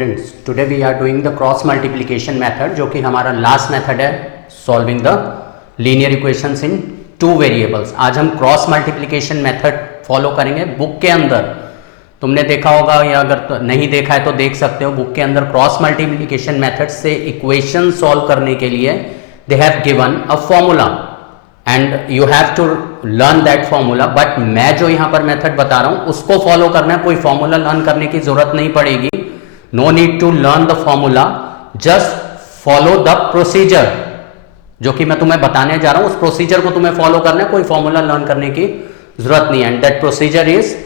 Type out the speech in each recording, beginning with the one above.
Students, today we are doing the cross multiplication method, जो कि हमारा लास्ट मेथड है solving the linear equations in two variables. आज हम क्रॉस मल्टीप्लिकेशन मेथड फॉलो करेंगे। Book के अंदर तुमने देखा होगा, या अगर तो नहीं देखा है तो देख सकते हो, बुक के अंदर क्रॉस मल्टीप्लिकेशन मेथड से इक्वेशन सॉल्व करने के लिए they have given a formula and you have to learn that formula. But मैं जो यहाँ पर मेथड बता रहा हूँ उसको फॉलो करना है, कोई फॉर्मूला लर्न करने की जरूरत नहीं पड़ेगी। No need to learn the formula, just follow the procedure जो कि मैं तुम्हें बताने जा रहा हूं। उस प्रोसीजर को तुम्हें फॉलो करना है, कोई फॉर्मूला लर्न करने की जरूरत नहीं है। एंड दैट प्रोसीजर इज,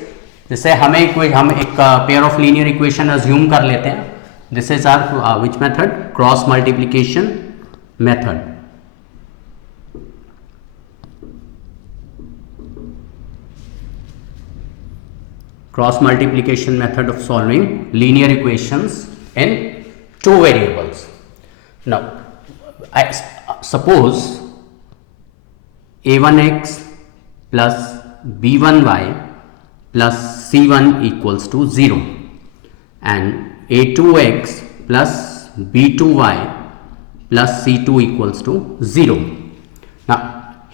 जैसे हम एक pair of linear equation assume कर लेते हैं। This is our which method? Cross multiplication method. Cross multiplication method of solving linear equations in two variables. Now, suppose a1x plus b1y plus c1 equals to 0 and a2x plus b2y plus c2 equals to 0. Now,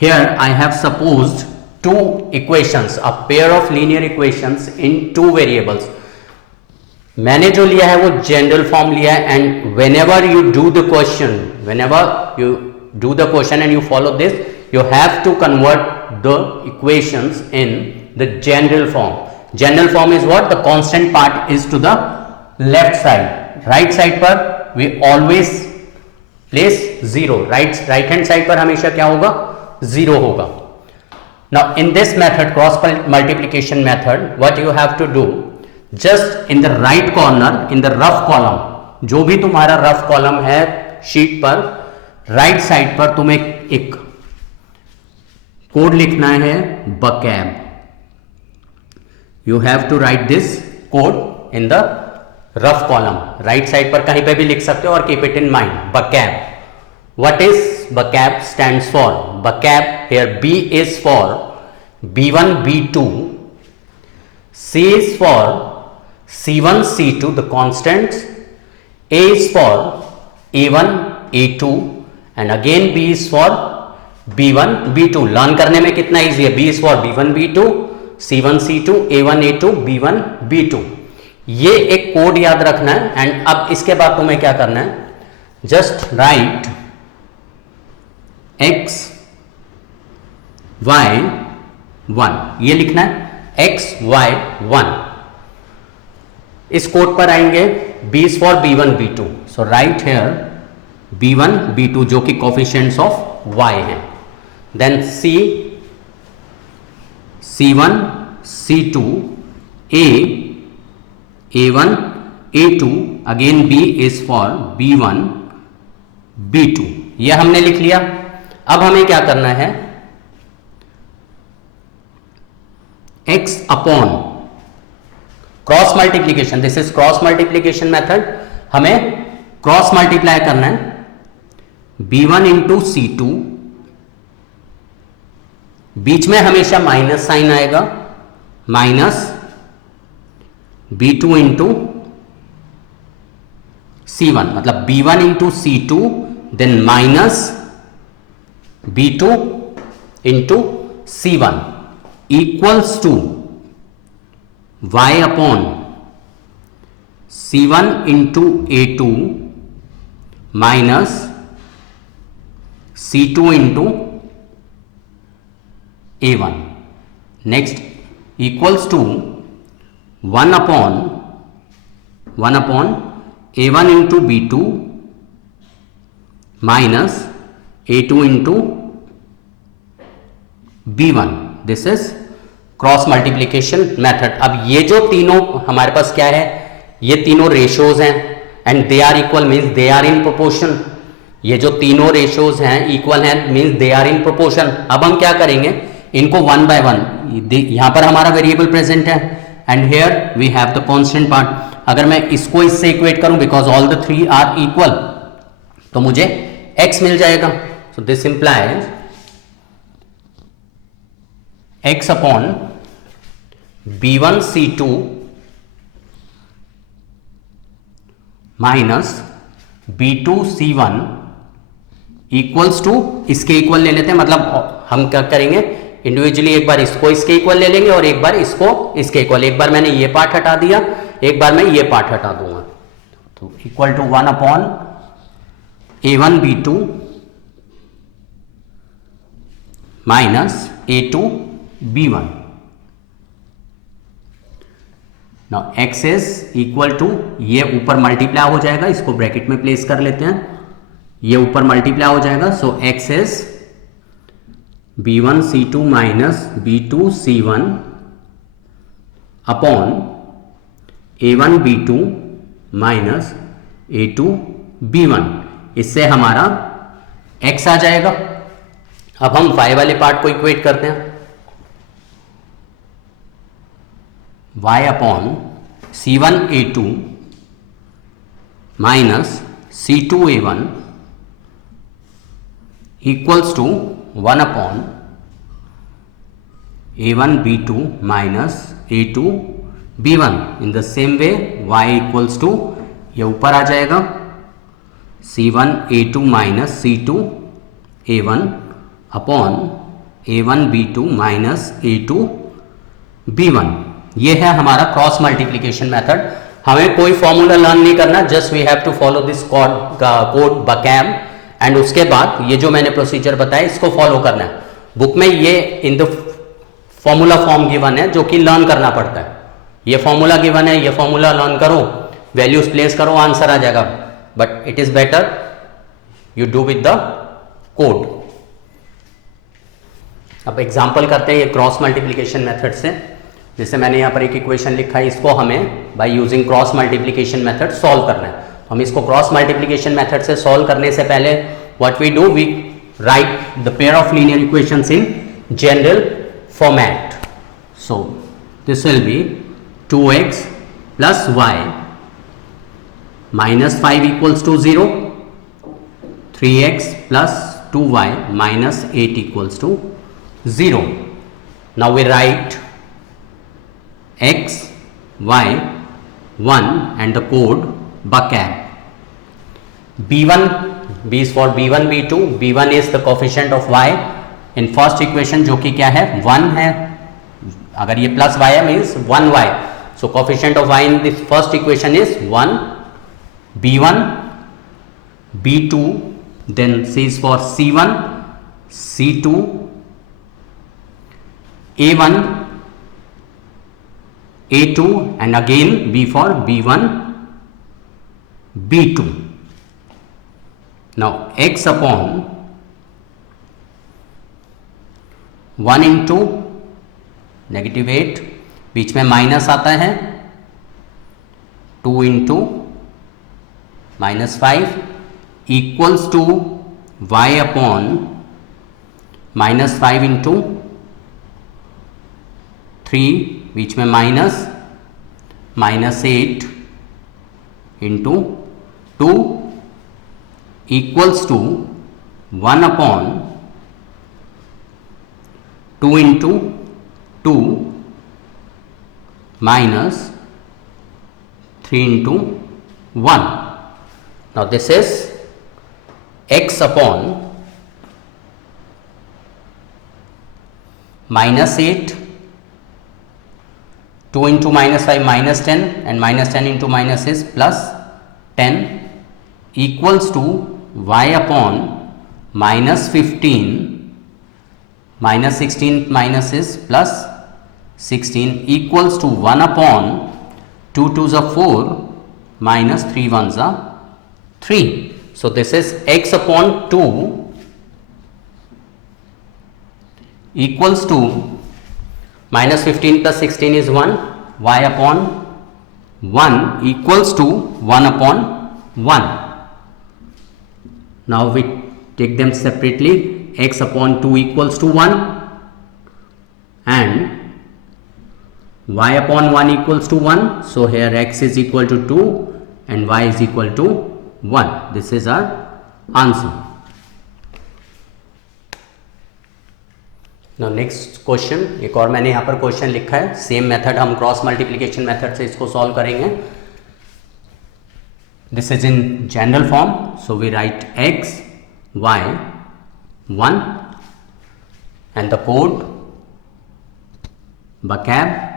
here I have supposed two equations, a pair of linear equations in two variables. मैंने जो लिया है वो general form लिया है, and whenever you do the question and you follow this, you have to convert the equations in the general form. General form is what? The constant part is to the left side. Right side पर we always place 0. right hand side पर हमेशा क्या होगा? 0 होगा. Now in this method, cross multiplication method, what you have to do, just in the right corner, in the rough column, जो भी तुम्हारा rough column है शीट पर, राइट साइड पर तुम्हें एक कोड लिखना है, BACAB. You have to write this code in the rough column. Right side पर कहीं पे भी लिख सकते हो और keep it in mind, BACAB. What is BACAB stands for? BACAB, here B is for B1, B2, C is for C1, C2, the constants, A is for A1, A2, and again B is for B1, B2. Learn करने में कितना easy है? B is for B1, B2, C1, C2, A1, A2, B1, B2. ये एक code याद रखना है। And अब इसके बाद तुम्हें क्या करना है? जस्ट राइट x y 1, ये लिखना है x y 1। इस कोड पर आएंगे, b is for b1 b2, so right here b1 b2 जो कि कोफिशिएंट्स ऑफ y हैं। Then c c1 c2 a a1 a2, again b is for b1 b2, ये हमने लिख लिया। अब हमें क्या करना है? x upon cross multiplication, this is cross multiplication method. हमें क्रॉस मल्टीप्लाई करना है b1 इंटू c2, बीच में हमेशा माइनस साइन आएगा, माइनस b2 इंटू c1, मतलब b1 into c2, then minus B2 into C1 equals to y upon C1 into A2 minus C2 into A1। Next equals to 1 upon A1 into B2 minus A2 into B1। This is cross multiplication method. अब ये जो तीनों हमारे पास क्या है? ये तीनों ratios हैं and they are equal, means they are in proportion. ये जो तीनों रेशियोज हैं इक्वल हैं, means they are in proportion. अब हम क्या करेंगे? इनको वन बाय वन, यहां पर हमारा वेरिएबल प्रेजेंट है and here we have the constant part. अगर मैं इसको इससे इक्वेट करूं, because all the three are equal, तो मुझे x मिल जाएगा। So this implies x upon b1 c2 minus B2C1 equals to, इसके इक्वल ले लेते हैं, मतलब हम क्या करेंगे इंडिविजुअली, एक बार इसको इसके इक्वल ले लेंगे और एक बार इसको इसके इक्वल। एक बार मैंने ये पार्ट हटा दिया, एक बार मैं ये पार्ट हटा दूंगा, तो equal to 1 upon A1B2 minus A2B1। Now x is equal to, ये ऊपर मल्टीप्लाई हो जाएगा, इसको ब्रैकेट में प्लेस कर लेते हैं, ये ऊपर मल्टीप्लाई हो जाएगा, so x is B1C2 minus B2C1 upon A1B2 minus A2B1। इससे हमारा x आ जाएगा। अब हम y वाले पार्ट को इक्वेट करते हैं, y upon C1A2 minus C2A1 equals to 1 upon A1B2 minus A2B1। In the same way y equals to, ये ऊपर आ जाएगा C1A2 minus C2A1 upon A1B2 minus A2B1। ये है हमारा क्रॉस मल्टीप्लिकेशन मेथड। हमें कोई फॉर्मूला लर्न नहीं करना, just we have to follow this code बकैम, एंड उसके बाद ये जो मैंने प्रोसीजर बताया इसको फॉलो करना है। बुक में ये in the formula form given है जो कि लर्न करना पड़ता है। ये फॉर्मूला गिवन है, ये फॉर्मूला लर्न करो, वैल्यूज प्लेस करो, आंसर आ जाएगा, but it is better you do with the code. अब एग्जांपल करते हैं ये क्रॉस मल्टीप्लिकेशन मेथड से। जैसे मैंने यहाँ पर एक इक्वेशन लिखा है, इसको हमें by using cross multiplication method solve करना है। हम इसको क्रॉस मल्टीप्लिकेशन मेथड से सॉल्व करने से पहले what we do, we write the pair of linear equations in general format. So this will be 2x plus y minus 5 equals to 0, 3x plus 2y minus 8 equals to 0. Now we write x, y, 1 and the code BUCAB. B1, B is for B1, B2. B1 is the coefficient of y in first equation जो कि क्या है 1 है, अगर ये plus y है means 1y. So coefficient of y in the first equation is 1. B1, B2, then C is for C1, C2, A1, A2 and again B for B1, B2. Now x upon 1 into negative 8, बीच में minus आता है, 2 into -5 equals to y upon -5 into 3, बीच में -8 into 2 equals to 1 upon 2 into 2 minus 3 into 1. Now this is x upon -8, 2 into -5 -10 and -10 into minus is plus 10 equals to y upon -15, -16 minus is plus 16 equals to 1 upon 2 2s are 4 minus 3 1s are 3. So this is x upon 2 equals to -15 plus 16 is 1, y upon 1 equals to 1 upon 1. Now we take them separately, x upon 2 equals to 1 and y upon 1 equals to 1. So here x is equal to 2 and y is equal to 1. This is our answer. Now next question, एक और मैंने यहाँ पर question लिखा है, same method हम cross multiplication method से इसको सॉल्व करेंगे। This is in general form, so we write x, y, 1 and the code vocab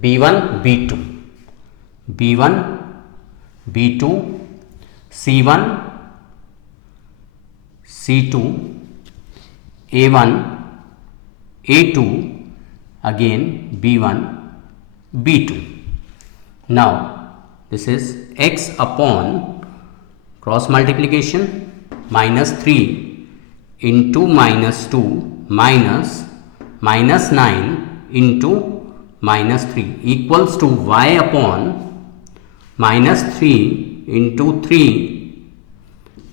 B1, B2, B1, B2, C1, C2, A1, A2, again B1, B2. Now this is x upon cross multiplication minus 3 into minus 2 minus 9 into minus 3 equals to y upon minus 3 into 3,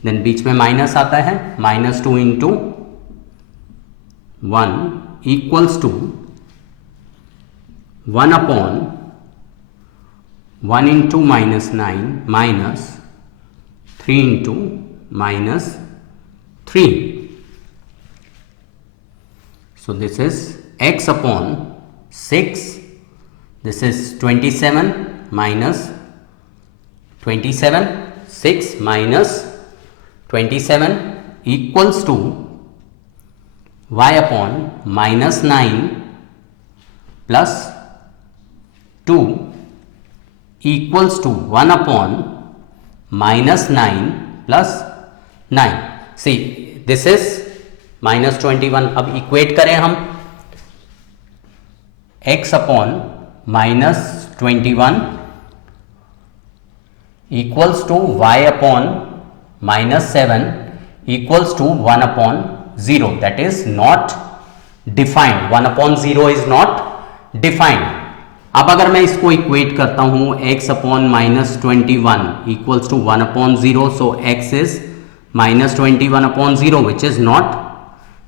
then बीच में minus आता है, minus 2 into 1 equals to 1 upon 1 into minus 9 minus 3 into minus 3. So this is x upon 6, this is 27 minus 27, 6 minus 27 equals to y upon minus 9 plus 2 equals to 1 upon minus 9 plus 9. See, this is minus 21. अब equate करें हम x upon minus 21 equals to y upon minus 7 equals to 1 upon 0. That is not defined. 1 upon 0 is not defined. अब अगर मैं इसको equate करता हूं x upon minus 21 equals to 1 upon 0, so x is minus 21 upon 0, which is not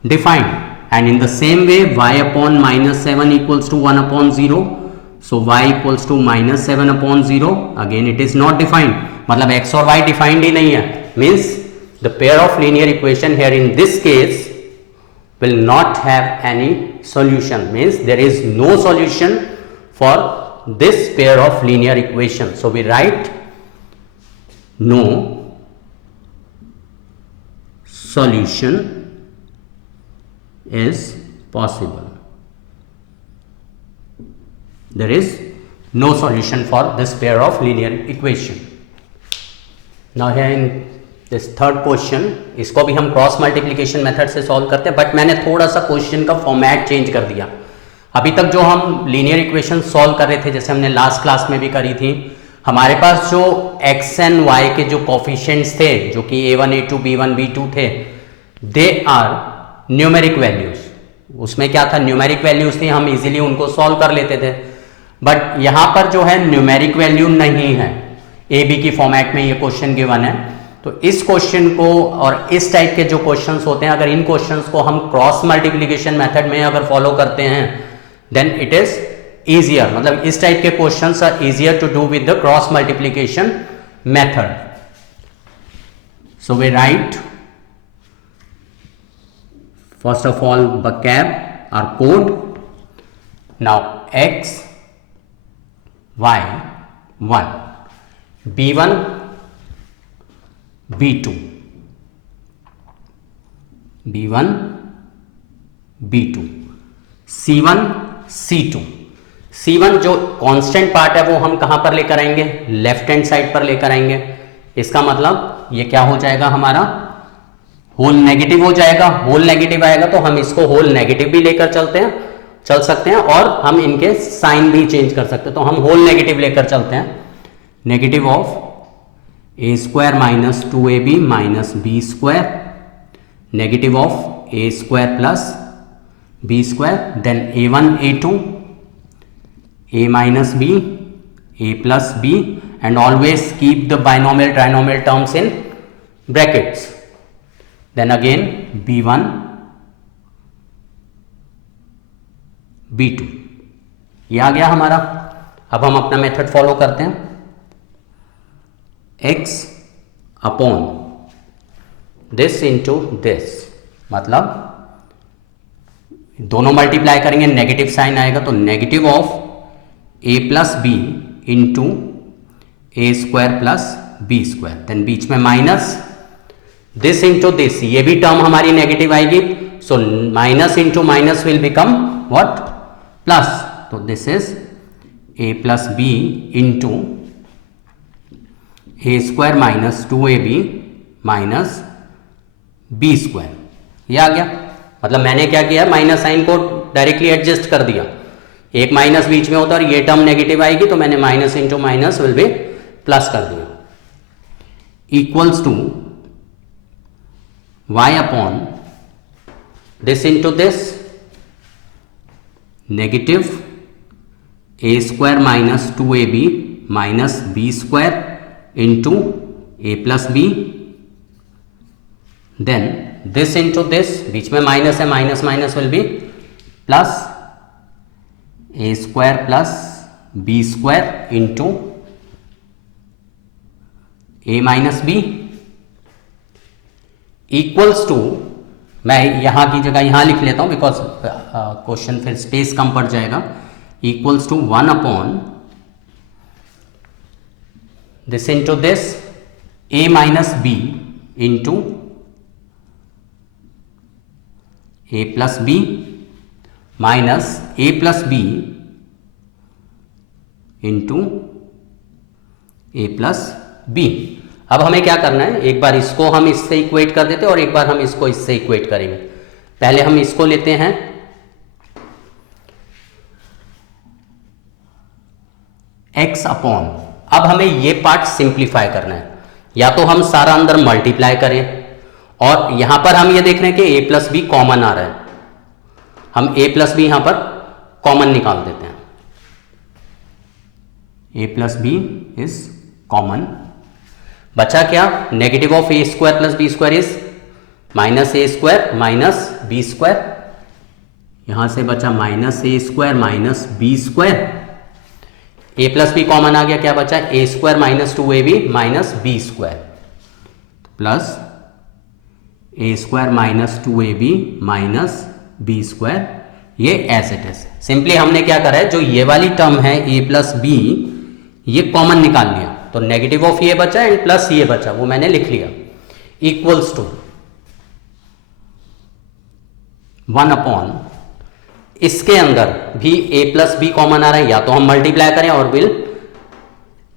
defined. And in the same way, y upon minus 7 equals to 1 upon 0, so y equals to minus 7 upon 0, again it is not defined. मतलब x और y defined ही नहीं है, means the pair of linear equation here in this case will not have any solution, means there is no solution for this pair of linear equation. So we write no solution is possible. There is no solution for this pair of linear equation. Now here in this third question, इसको भी हम cross multiplication method से solve करते हैं, but मैंने थोड़ा सा question का फॉर्मेट चेंज कर दिया. अभी तक जो हम लीनियर इक्वेशन सॉल्व कर रहे थे, जैसे हमने लास्ट क्लास में भी करी थी, हमारे पास जो x एंड y के जो कोफिशिएंट्स थे, जो कि a1 a2 b1 b2 थे, दे आर न्यूमेरिक वैल्यूज. उसमें क्या था, न्यूमेरिक वैल्यूज थी, हम इजीली उनको सॉल्व कर लेते थे. बट यहां पर जो है न्यूमेरिक वैल्यू नहीं है, ए बी की फॉर्मेट में ये क्वेश्चन गिवन है. तो इस क्वेश्चन को और इस टाइप के जो क्वेश्चंस होते हैं, अगर इन क्वेश्चंस को हम क्रॉस मल्टीप्लिकेशन मेथड में अगर फॉलो करते हैं, देन इट इज ईजियर. मतलब इस टाइप के questions are easier to do with the cross multiplication method. So we write first of all vocab or code. Now x, y, 1, b1, b2, b1, b2, c1, c2. c1 जो constant part है वो हम कहां पर लेकर आएंगे, left hand side पर लेकर आएंगे. इसका मतलब ये क्या हो जाएगा, हमारा होल नेगेटिव हो जाएगा. होल नेगेटिव आएगा तो हम इसको होल नेगेटिव भी लेकर चल सकते हैं और हम इनके साइन भी चेंज कर सकते हैं. तो हम होल नेगेटिव लेकर चलते हैं. Negative of a square minus 2ab minus b square, negative of a square plus b square, then a1 a2 a minus b a plus b, and always keep the binomial trinomial terms in brackets. Then again b1 b2, ये आ गया हमारा. अब हम अपना method follow करते हैं. x upon this into this, मतलब दोनों मल्टीप्लाई करेंगे, नेगेटिव साइन आएगा, तो negative of a plus b into a square plus b square, then बीच में माइनस दिस इंटू दिस, ये भी टर्म हमारी नेगेटिव आएगी, so minus into minus will become what, plus, तो this is a plus b into a square minus 2ab minus b square, ये आ गया। मतलब मैंने क्या किया, माइनस साइन को डायरेक्टली एडजस्ट कर दिया, एक माइनस बीच में होता और ये टर्म नेगेटिव आएगी, तो मैंने minus into minus will be plus कर दिया, equals to y upon this into this negative a square minus 2ab minus b square into a plus b, then this into this, बीच में minus है, minus minus will be plus a square plus b square into a minus b equals to, मैं यहां की जगह यहां लिख लेता हूं बिकॉज क्वेश्चन फिर स्पेस कम पड़ जाएगा, equals to 1 upon this into this a minus b into a plus b minus a plus b into a plus b. अब हमें क्या करना है, एक बार इसको हम इससे इक्वेट कर देते हैं और एक बार हम इसको इससे इक्वेट करेंगे। पहले हम इसको लेते हैं x अपॉन, अब हमें ये पार्ट सिंप्लीफाई करना है, या तो हम सारा अंदर मल्टीप्लाई करें और यहां पर हम ये देख रहे हैं कि a प्लस बी कॉमन आ रहा है, हम a प्लस बी यहां पर कॉमन निकाल देते हैं, a plus b is common, बचा क्या, negative of a square plus b square is minus a square minus b square, यहां से बचा minus a square minus b square, a plus b common आ गया, क्या बचा, a square minus 2ab minus b square plus a square minus 2ab minus b square, ये as it is. Simply हमने क्या करा है, जो ये वाली टर्म है ए प्लस बी, ये कॉमन निकाल लिया, तो नेगेटिव ऑफ ये बचा एंड प्लस ये बचा, वो मैंने लिख लिया, इक्वल्स टू 1 अपॉन, इसके अंदर भी a प्लस बी कॉमन आ रहा है, या तो हम मल्टीप्लाई करें और will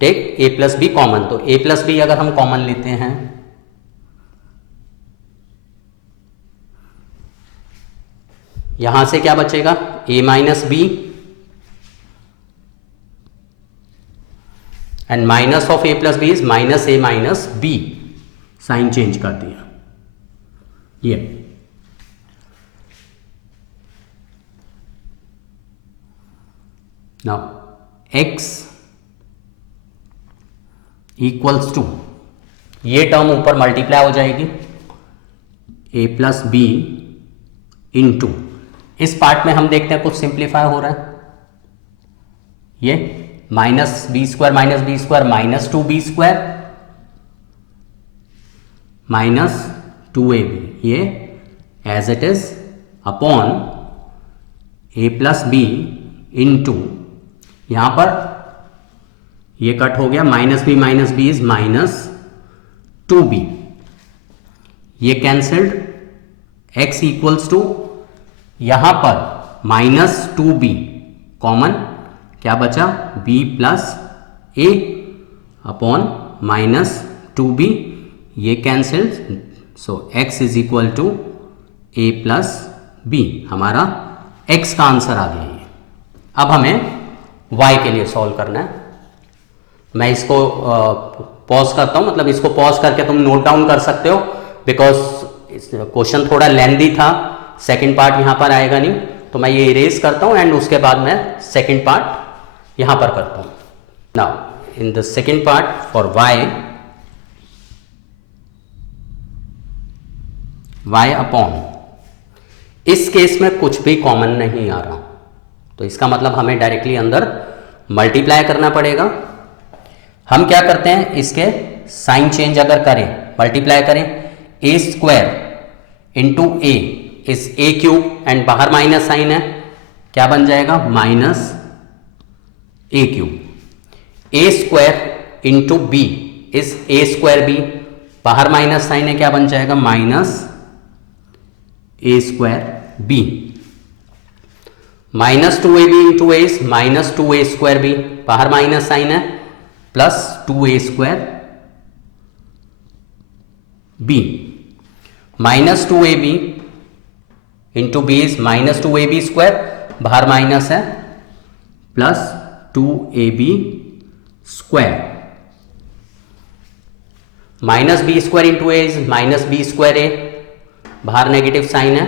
take a plus b common, तो a प्लस बी अगर हम कॉमन लेते हैं, यहां से क्या बचेगा, a minus b and minus of a plus b is minus a minus b, sign change कर दिया, ये नाउ x इक्वल्स टू, ये टर्म ऊपर मल्टीप्लाई हो जाएगी, a प्लस बी इंटू, इस पार्ट में हम देखते हैं कुछ सिंप्लीफाई हो रहा है, ये minus b square minus 2b square minus 2ab, ये as it is upon a plus b into, यहां पर ये कट हो गया, minus b is minus 2b, ये कैंसल्ड, x इक्वल्स टू, यहां पर माइनस 2b कॉमन, क्या बचा, b plus a upon minus 2b, ये cancel, so x is equal to a plus b, हमारा x का आंसर आ गया ये। अब हमें y के लिए सॉल्व करना है, मैं इसको पॉज करता हूं, मतलब इसको पॉज करके तुम नोट डाउन कर सकते हो, बिकॉज क्वेश्चन थोड़ा लेंदी था, सेकंड पार्ट यहां पर आएगा नहीं, तो मैं ये इरेज करता हूं एंड उसके बाद मैं सेकंड पार्ट यहां पर करता हूं। Now in the second part for y upon, इस केस में कुछ भी कॉमन नहीं आ रहा, तो इसका मतलब हमें डायरेक्टली अंदर मल्टीप्लाई करना पड़ेगा। हम क्या करते हैं, इसके साइन चेंज अगर करें, मल्टीप्लाई करें, a square into a is a cube and बाहर माइनस साइन है, क्या बन जाएगा, minus a cube, a square into b is a square b, बाहर माइनस साइन है, क्या बन जाएगा minus a square b, minus 2ab into a is minus 2a square b, बाहर माइनस साइन है, plus 2a square b, minus 2ab into b is minus 2ab square, बाहर minus है, plus 2ab square, minus b square into a is minus b square a, बाहर negative sign है,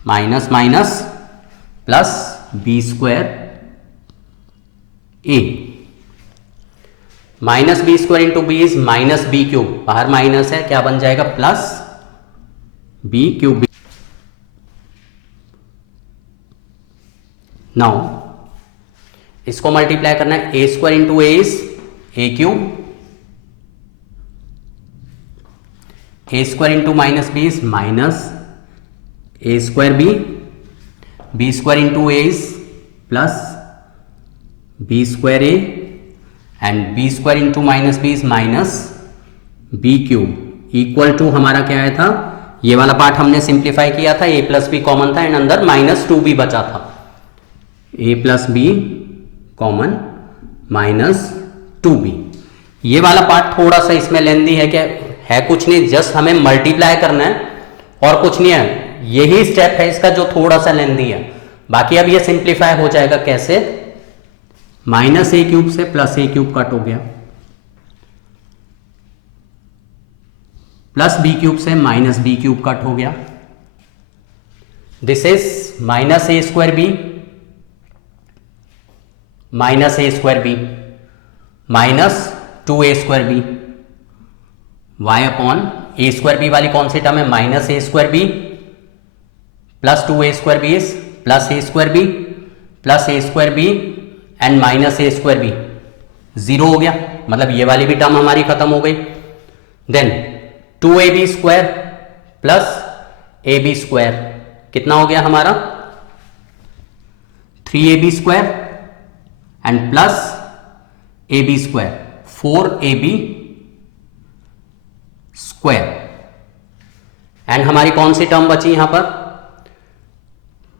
minus minus plus b square a, minus b square into b is minus b cube, बाहर minus है, क्या बन जाएगा plus b cube. Now इसको multiply करना है, a square into a is a cube, a square into minus b is minus a square b square into a is plus b square A, and b square into minus b is minus b cube, equal to हमारा क्या आया था, ये वाला part हमने simplify किया था, a plus b common था एंड अंदर माइनस 2b बचा था, a plus b common minus 2b। ये वाला पार्ट थोड़ा सा इसमें लेंदी है, क्या है कुछ नहीं, जस्ट हमें मल्टीप्लाई करना है और कुछ नहीं है, यही स्टेप है इसका जो थोड़ा सा लेंदी है। बाकी अब ये सिंप्लीफाई हो जाएगा कैसे, माइनस ए क्यूब से प्लस ए क्यूब कट हो गया, प्लस बी क्यूब से माइनस बी क्यूब कट हो गया, this is minus a square b minus a square b minus 2a square b, y upon a square b वाली कौन सी term है, minus a square b plus 2a square b is plus a square b plus a square b and minus a square B, zero हो गया, मतलब ये वाली भी टर्म हमारी खत्म हो गई। Then 2ab square plus ab square कितना हो गया हमारा 3ab square and plus ab square 4ab square, and हमारी कौन सी टर्म बची यहां पर,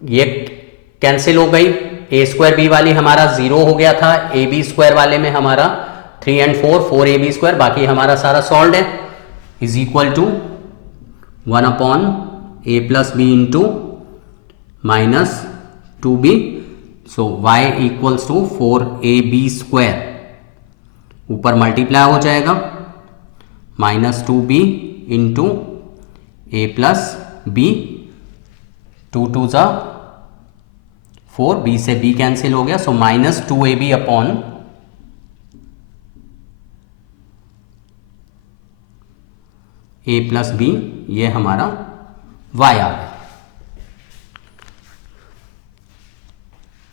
ये कैंसिल हो गई, ए स्क्वायर बी वाली हमारा जीरो हो गया था, ए बी स्क्वायर वाले में हमारा 3 and 4 ए बी स्क्वायर, बाकी हमारा सारा सॉल्व है, is equal to 1 upon a plus b into minus 2b, so y equals to 4ab square, ऊपर मल्टीप्लाई हो जाएगा minus 2b into a plus b, 2 2 जा 4, b से b कैंसिल हो गया, so minus 2ab upon a plus B, ये हमारा y आ गया।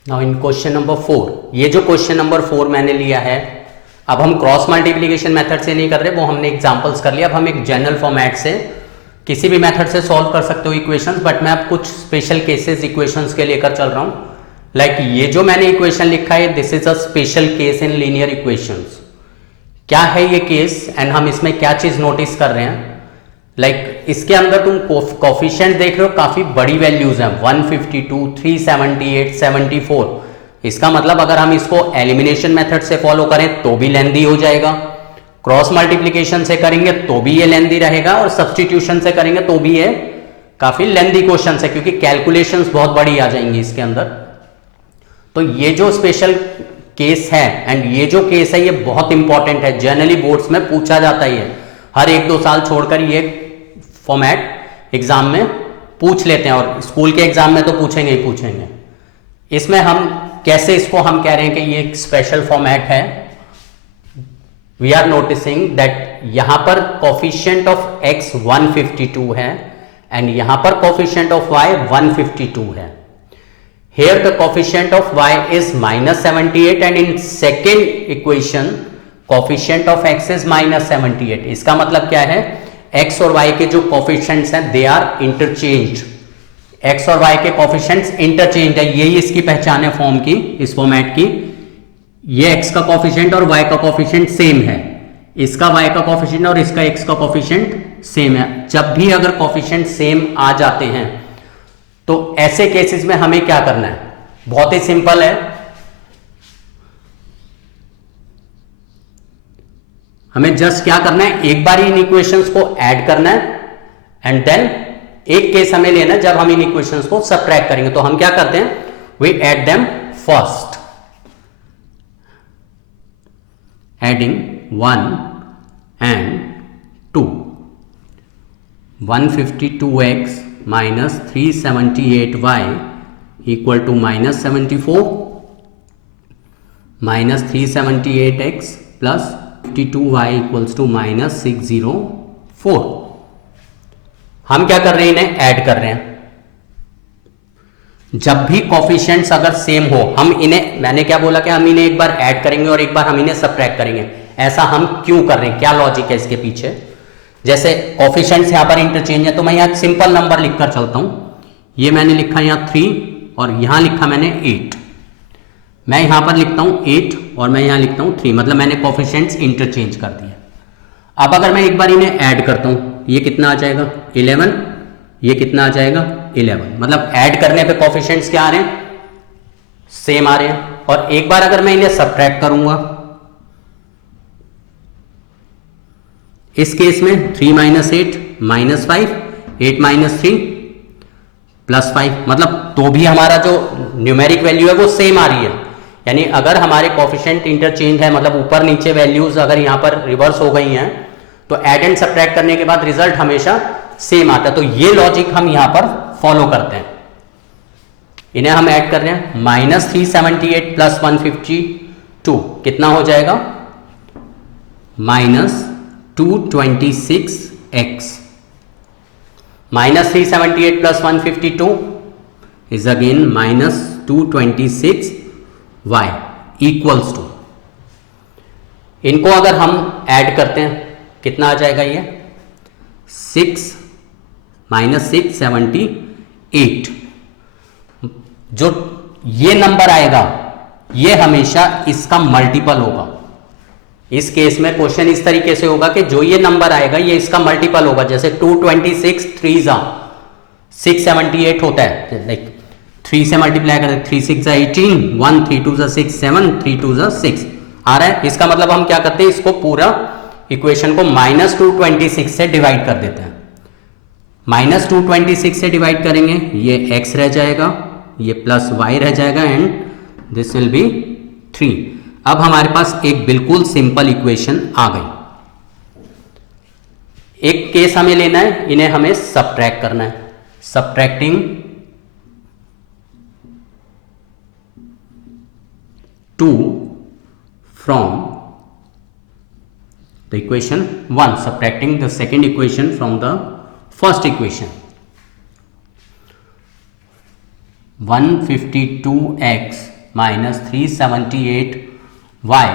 नाउ इन क्वेश्चन नंबर 4, ये जो क्वेश्चन नंबर 4 मैंने लिया है, अब हम क्रॉस मल्टीप्लिकेशन मेथड से नहीं कर रहे, वो हमने एग्जांपल्स कर लिया, अब हम एक जनरल फॉर्मेट से किसी भी मेथड से सॉल्व कर सकते हो इक्वेशंस, बट मैं अब कुछ स्पेशल केसेस इक्वेशंस के लेकर चल रहा हूँ। लाइक ये जो मैंने इक्वेशन लिखा है, this is a special case in linear equations. क्या है ये केस एंड हम इसमें क्या चीज नोटिस कर रहे हैं, लाइक इसके अंदर तुम कोफिशिएंट देख रहे हो, काफी बड़ी वैल्यूज हैं, 152, 378, 74। इसका मतलब अगर हम इसको एलिमिनेशन मेथड से फॉलो करें तो भी लेंदी हो जाएगा, क्रॉस मल्टीप्लिकेशन से करेंगे तो भी ये लेंदी रहेगा, और सब्स्टिट्यूशन से करेंगे तो भी ये काफी लेंदी क्वेश्चन है, क्योंकि कैलकुलेशंस बहुत बड़ी आ जाएंगी इसके अंदर। तो ये जो स्पेशल केस है एंड ये जो केस है ये बहुत इंपॉर्टेंट है, जनरली बोर्ड्स में पूछा जाता है, हर 1-2 साल छोड़कर ये फॉर्मेट एग्जाम में पूछ लेते हैं, और स्कूल के एग्जाम में तो पूछेंगे ही पूछेंगे। इसमें हम कैसे इसको हम कह रहे हैं कि ये एक स्पेशल फॉर्मेट है, वी आर नोटिसिंग दैट यहां पर कोफिशिएंट ऑफ x 152 है एंड यहां पर कोफिशिएंट ऑफ y 152 है। Here the coefficient of y is -78 and in second equation coefficient of x is -78। इसका मतलब क्या है, x और y के जो coefficients हैं they are interchanged, x और y के coefficients interchanged है, यही इसकी पहचान है फॉर्म की, इस फॉर्मेट की। ये x का coefficient और y का coefficient सेम है, इसका y का कॉफिशिएंट और इसका x का कॉफिशिएंट सेम है। जब भी अगर कॉफिशिएंट सेम आ जाते हैं तो ऐसे केसेस में हमें क्या करना है, बहुत ही सिंपल है, हमें जस्ट क्या करना है, एक बार इन इक्वेशंस को ऐड करना है एंड देन एक केस हमें लेना है जब हम इन इक्वेशंस को सबट्रैक्ट करेंगे। तो हम क्या करते हैं, we add them first, adding 1 and 2, 152x minus 378y equal to minus 74 minus 378x plus 52y equals to minus 604। हम क्या कर रहे हैं, इन्हें ऐड कर रहे हैं। जब भी कोफिशिएंट्स अगर सेम हो, हम इन्हें, मैंने क्या बोला कि हम इन्हें एक बार ऐड करेंगे और एक बार हम इन्हें सबट्रैक्ट करेंगे। ऐसा हम क्यों कर रहे हैं, क्या लॉजिक है इसके पीछे। जैसे कोफिशिएंट्स यहां पर इंटरचेंज है तो मैं यहां सिंपल नंबर लिखकर चलता हूं। ये मैंने लिखा यहां 3 और यहां लिखा मैंने 8। मैं यहां पर लिखता हूं 8 और मैं यहां लिखता हूं 3, मतलब मैंने कोफिशिएंट्स इंटरचेंज कर दिए। अब अगर मैं एक बार इन्हें ऐड करता हूं, ये कितना आ जाएगा 11, ये कितना आ जाएगा 11, मतलब ऐड करने पे कोफिशिएंट्स क्या आ रहे हैं, सेम आ रहे हैं। और एक बार अगर मैं इन्हें सबट्रैक्ट करूंगा, इस केस में 3 - 8 -5, 8 - 3 +5, मतलब तो भी हमारा जो न्यूमेरिक वैल्यू है वो सेम आ रही है। यानी अगर हमारे कोफिशिएंट इंटरचेंज है, मतलब ऊपर नीचे वैल्यूज अगर यहां पर रिवर्स हो गई हैं, तो ऐड एंड सबट्रैक्ट करने के बाद रिजल्ट हमेशा सेम आता है। तो ये लॉजिक हम यहां पर फॉलो करते हैं। इन्हें हम ऐड कर रहे हैं, -378 + 152 कितना हो जाएगा, -226x, -378 + 152 is again -226y equals to, इनको अगर हम ऐड करते हैं कितना आ जाएगा, ये 6 - 678। जो ये नंबर आएगा ये हमेशा इसका मल्टीपल होगा। इस केस में क्वेश्चन इस तरीके से होगा कि जो ये नंबर आएगा ये इसका मल्टीपल होगा। जैसे 226 3 678 होता है, लाइक 3 से मल्टीप्लाई करते, 3 6 18, 1 3 2 6 7, 3 2 6 आ रहा है। इसका मतलब हम क्या करते हैं, इसको पूरा इक्वेशन को -226 से डिवाइड कर देते हैं। -226 से डिवाइड करेंगे, ये x रह जाएगा, ये +y रह जाएगा एंड दिस विल बी 3। अब हमारे पास एक बिल्कुल सिंपल इक्वेशन आ गई। एक केस हमें लेना है, इन्हें हमें सबट्रैक्ट करना है। Subtracting 2 from the equation 1, subtracting the second equation from the first equation. 152x minus 378y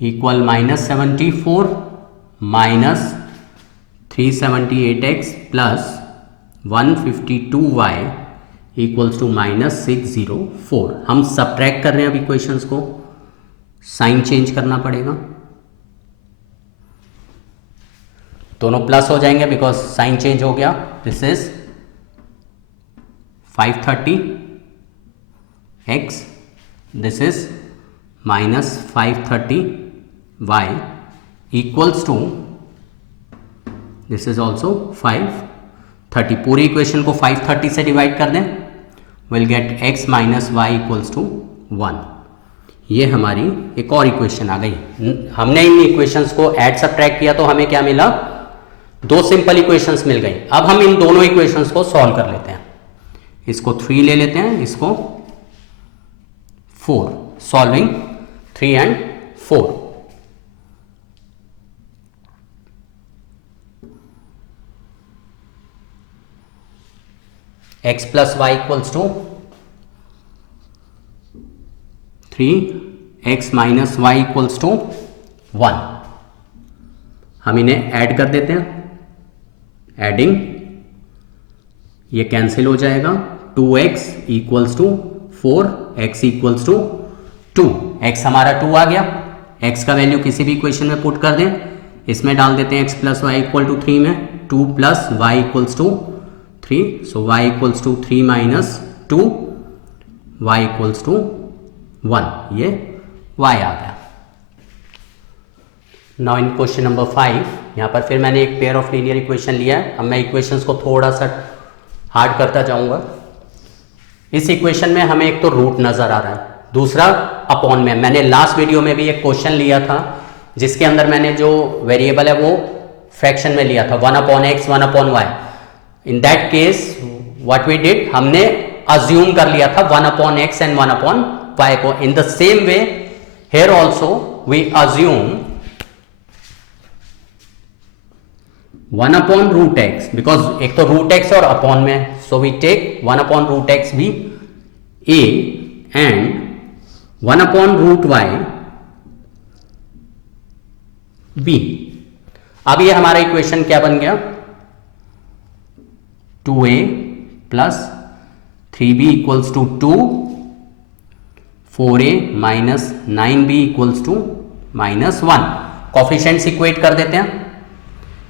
equal -74 minus 378x plus 152y equals to -604। हम सबट्रैक्ट कर रहे हैं अब इक्वेशंस को, साइन चेंज करना पड़ेगा, दोनों प्लस हो जाएंगे बिकॉज साइन चेंज हो गया। This is 530x, this is -530y equals to this is also 530। पूरी इक्वेशन को 530 से डिवाइड कर दें, will get x - y equals to 1। ये हमारी एक और इक्वेशन आ गई। हमने इन इक्वेशंस को ऐड सबट्रैक्ट किया तो हमें क्या मिला, 2 सिंपल इक्वेशंस मिल गई। अब हम इन दोनों इक्वेशंस को सॉल्व कर लेते हैं। इसको 3 ले लेते हैं, इसको 4, solving 3 and 4। x plus y equals to 3, x minus y equals to 1। हम इन्हें ऐड कर देते हैं, एडिंग ये कैंसिल हो जाएगा, 2x equals to 4, x equals to 2, x हमारा 2 आ गया, x का वैल्यू किसी भी इक्वेशन में पुट कर दें, इसमें डाल देते हैं x plus y equal to 3 में, 2 plus y equals to 3, so y equals to 3 minus 2, y equals to 1, ये y आ गया। नाउ इन क्वेश्चन नंबर 5, यहाँ पर फिर मैंने एक पेयर ऑफ लीनियर इक्वेशन लिया है। अब मैं इक्वेशंस को थोड़ा सा हार्ड करता जाऊँगा। इस इक्वेशन में हमें एक तो रूट नज़र आ रहा है, दूसरा अपॉन में। मैंने लास्ट वीडियो में भी एक क्वेश्चन लिया था जिसके अंदर मैंने जो वेरिएबल है वो फ्रैक्शन में लिया था, 1/x 1/y। In that case what we did, हमने अज्यूम कर लिया था 1/x एंड 1/y को। In the same way here also we assume 1/√x, because एक तो √x और अपॉन में, सो वी टेक 1/√x भी a एंड 1/√y b। अब ये हमारा इक्वेशन क्या बन गया, 2a plus 3b equals to 2, 4a minus 9b equals to -1। Coefficients equate कर देते हैं,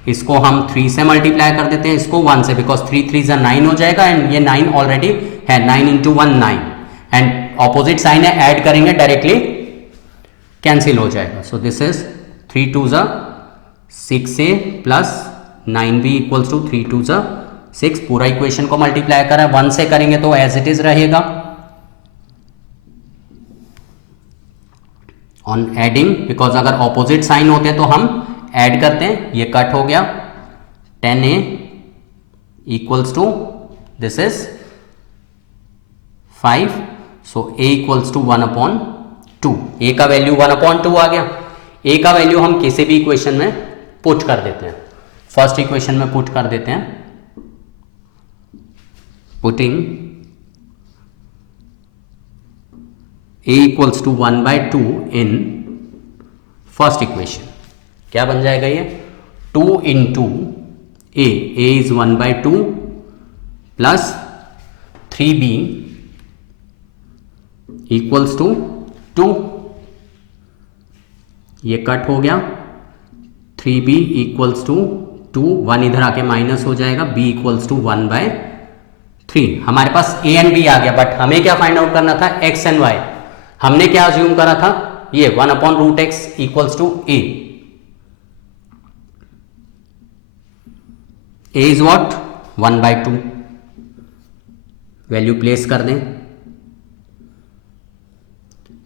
इसको हम 3 से मल्टीप्लाई कर देते हैं, इसको 1 से, बिकॉज 3 3 जा 9 हो जाएगा एंड ये 9 ऑलरेडी है, 9 इंटू 1 9, एंड ऑपोजिट साइन है, ऐड करेंगे डायरेक्टली कैंसिल हो जाएगा। सो दिस इज 3 2 जा 6a plus 9b equals to 3 2 जा 6। पूरा इक्वेशन को मल्टीप्लाई करा, 1 से करेंगे तो एज इट इज रहेगा। ऑन एडिंग, बिकॉज अगर ऑपोजिट साइन होते तो हम ऐड करते हैं, ये कट हो गया, 10a equals to this is 5, so a equals to 1/2। a का वैल्यू 1/2 आ गया। a का वैल्यू हम किसी भी इक्वेशन में पुट कर देते हैं, फर्स्ट इक्वेशन में पुट कर देते हैं, putting a equals to 1/2 in first equation, क्या बन जाएगा ये, 2 into a is 1/2 plus 3b equals to 2, ये कट हो गया, 3b इक्वल्स टू 2, 1 इधर आके माइनस हो जाएगा, b इक्वल्स टू 1/3। हमारे पास a एंड b आ गया, बट हमें क्या फाइंड आउट करना था, x एंड y। हमने क्या अज्यूम करा था, ये 1/√x equals to a। a is what, 1/2, value place कर दें,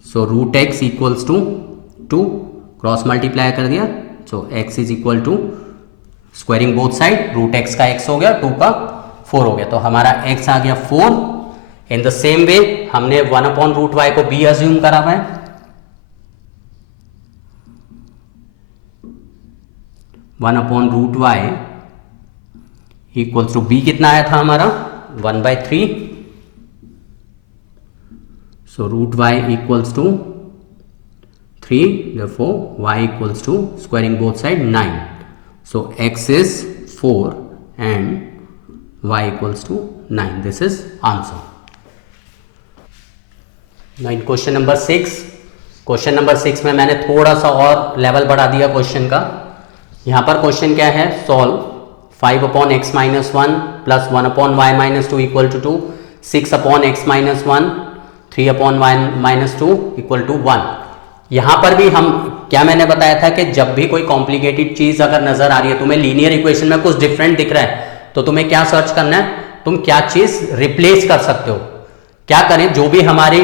so √x equals to 2, cross multiply कर दिया, so x is equal to squaring both side, √x का x हो गया, 2 का 4 हो गया, तो हमारा x आ गया 4। इन द सेम वे हमने 1/√y को b अज्यूम करा हुआ है, 1/√y इक्वल्स टू b कितना आया था हमारा, 1/3, so √y equals to 3, therefore y equals to squaring both side 9, so x is 4 and y equals to 9, this is answer। now in question number 6, question number 6 में मैंने थोड़ा सा और level बढ़ा दिया क्वेश्चन का। यहाँ पर क्वेश्चन क्या है, solve 5/x minus 1 plus 1/y minus 2 equal to 2, 6/x minus 1 3/y minus 2 equal to 1। यहाँ पर भी हम क्या, मैंने बताया था कि जब भी कोई कॉम्प्लिकेटेड चीज अगर नजर आ रही है, तुम्हें लीनियर इक्वेशन में कुछ डिफरेंट दिख रहा है, तो तुम्हें क्या सर्च करना है, तुम क्या चीज रिप्लेस कर सकते हो। क्या करें, जो भी हमारी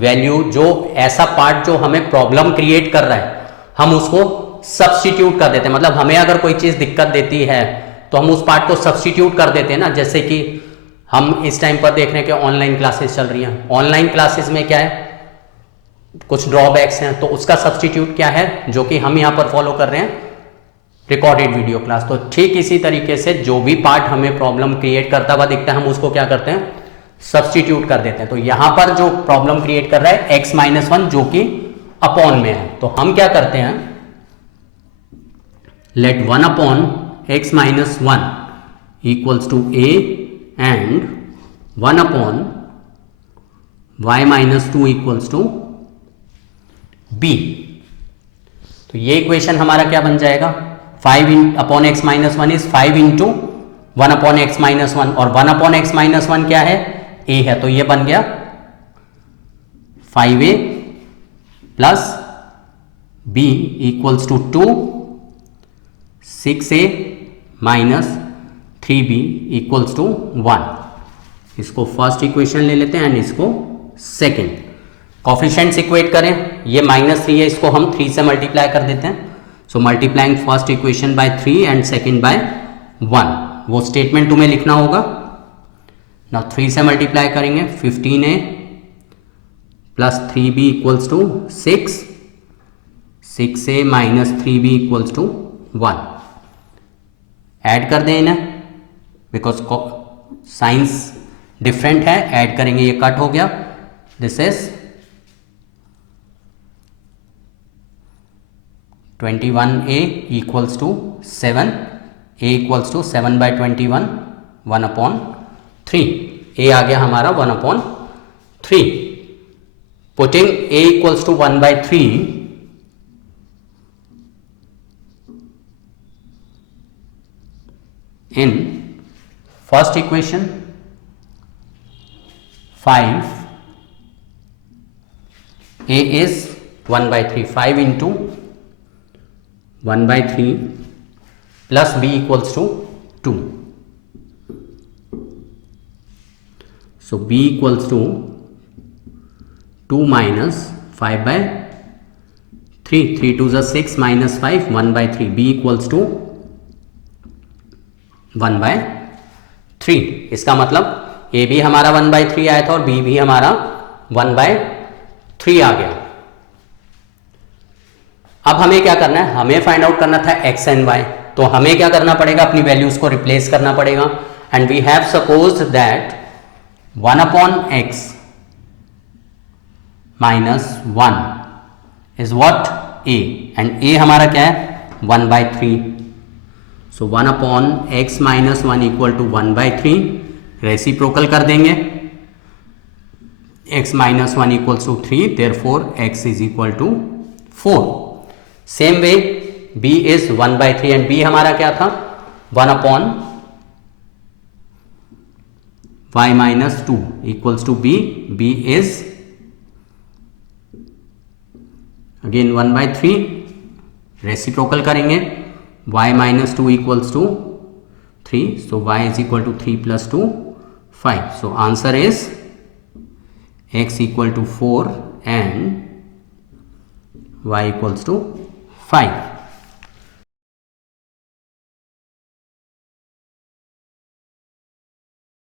वैल्यू, जो ऐसा पार्ट जो हमें प्रॉब्लम क्रिएट कर रहा है, हम उसको सब्स्टिट्यूट कर देते हैं। मतलब हमें अगर कोई चीज दिक्कत देती है तो हम उस पार्ट को सब्स्टिट्यूट कर देते हैं ना। जैसे कि हम इस टाइम पर देख रहे हैं कि ऑनलाइन क्लासेस चल रही हैं, ऑनलाइन क्लासेस में क्या है, कुछ ड्रॉबैक्स हैं, तो उसका सब्स्टिट्यूट क्या है, जो कि हम यहाँ पर फॉलो कर रहे हैं, रिकॉर्डेड वीडियो क्लास। तो ठीक इसी तरीके से जो भी पार्ट हमें प्रॉब्लम क्रिएट करता हुआ दिखता है, हम उसको क्या करते हैं, सब्स्टिट्यूट कर देते हैं। तो यहां पर जो प्रॉब्लम क्रिएट कर रहा है x - 1 जो कि अपॉन में है, तो हम क्या करते हैं, let 1/x - 1 equals to a and 1/y - 2 equals to b। तो ये इक्वेशन हमारा क्या बन जाएगा, 5 upon x minus one is 5 into 1 upon x minus one, और 1 अपॉन एक्स माइनस वन क्या है, ए है, तो ये बन गया 5a plus b equals to 2, 6a minus 3b equals to 1। इसको फर्स्ट इक्वेशन ले लेते हैं एंड इसको सेकेंड। कॉफिशिएंट्स इक्वेट करें, ये -3 है, इसको हम 3 से मल्टीप्लाई कर देते हैं। So multiplying first equation by 3 and second by 1, वो स्टेटमेंट तुम्हें लिखना होगा। नाउ 3 से मल्टीप्लाई करेंगे, 15a plus 3b equals to 6, 6a minus 3b equals to 1। Add कर दें इन्हें, बिकॉज साइंस डिफरेंट है, ऐड करेंगे, ये कट हो गया। This is 21a equals to 7, a equals to 7 by 21, 1 upon 3, a आ गया हमारा 1 upon 3। Putting a equals to 1 by 3 in first equation, 5 a is 1 by 3, 5 into 1 by 3 plus b equals to 2. So b equals to 2 minus 5 by 3, 3 2 is 6 minus 5, 1 by 3, b equals to 1 by 3। इसका मतलब a भी हमारा 1 by 3 आया था और b भी हमारा 1 by 3 आ गया। अब हमें क्या करना है, हमें फाइंड आउट करना था x एंड y, तो हमें क्या करना पड़ेगा, अपनी वैल्यूज को रिप्लेस करना पड़ेगा। And we have supposed that 1 upon x minus 1 is what, a, and a हमारा क्या है 1 by 3। So 1 upon x minus 1 equal to 1 by 3, reciprocal कर देंगे, x minus 1 equals to 3, therefore x is equal to 4। Same way b is 1 by 3 and b हमारा क्या था 1 upon y minus 2 equals to b, b is again 1 by 3, reciprocal करेंगे, y minus 2 equals to 3, so y is equal to 3 plus 2, 5. So answer is x equal to 4 and y equals to 5.